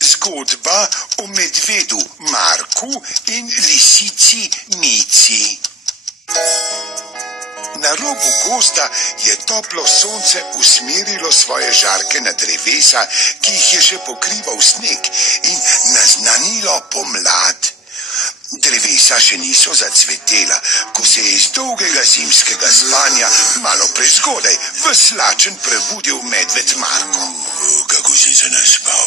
Zgodba o medvedu Marku in lisici Mici. Na robu gozda je toplo sonce usmerilo svoje žarke na drevesa, ki jih je še pokrival sneg, in naznanilo pomlad. Drevesa še niso zacvetela, ko se je iz dolgega zimskega spanja malo prezgodaj veslačen prebudil medved Marko. Kako sem se naspal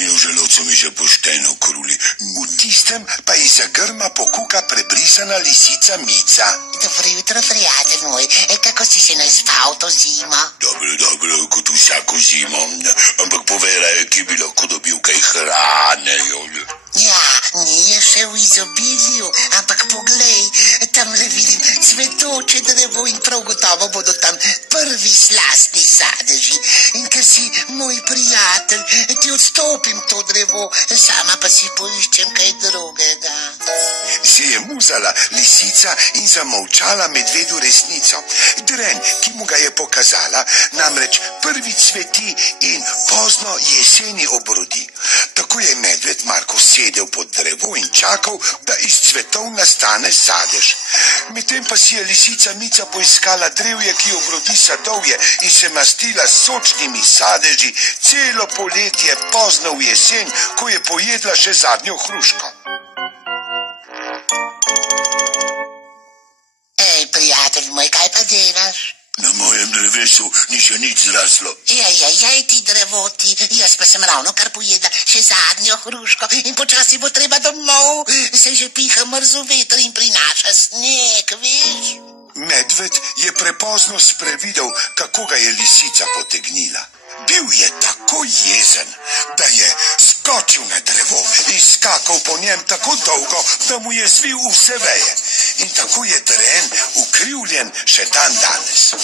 in v želodcu mi že pošteno kruli. V tistem pa iz grma pokuka prebrisana lisica Mica. Dobro jutro, prijatelj moj. Kako si se naspal to zimo? Dobro, kot vsako zimo. Ampak povej, kje bi lahko dobil kaj hrane, jole. Ja, ni je še v izobilju, ampak poglej, tam le vidim cvetoče drevo in prav gotovo bodo tam prvi slastni sadeži. In ker si moj prijatelj, ti odstopim to drevo, sama pa si poiščem kaj drugega. Se je muzala lisica in zamolčala medvedu resnico. Dren, ki mu ga je pokazala, namreč prvi cveti in pozno jeseni obrodi. Tako je medved Marko sedel pod drevo in čakal, da iz cvetov nastane sadež. Medtem pa si je lisica Mica poiskala drevje, ki obrodi sadovje, in se mastila s sočnimi sadeži celo poletje, pozno v jesen, ko je pojedla še zadnjo hruško. Ej, prijatelj moj, kaj pa delaš? Na mojem drevesu ni še nič zraslo. Jaj, ti drevoti, jaz pa sem ravno kar pojedla še zadnjo hruško in počasi bo treba domov, se že piha mrzu veter in prinaša sneg, veš? Medved je prepozno sprevidel, kako ga je lisica potegnila. Bil je tako jezen, da je skočil na drevo in skakal po njem tako dolgo, da mu je zvil vse veje. In tako je Dren ukrivljen še dan danes.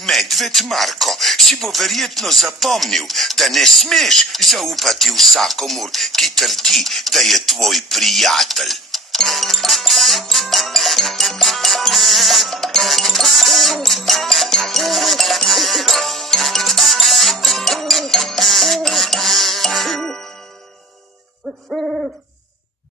Medved Marko si bo verjetno zapomnil, da ne smeš zaupati vsakomur, ki trdi, da je tvoj prijatelj. Mm-hmm.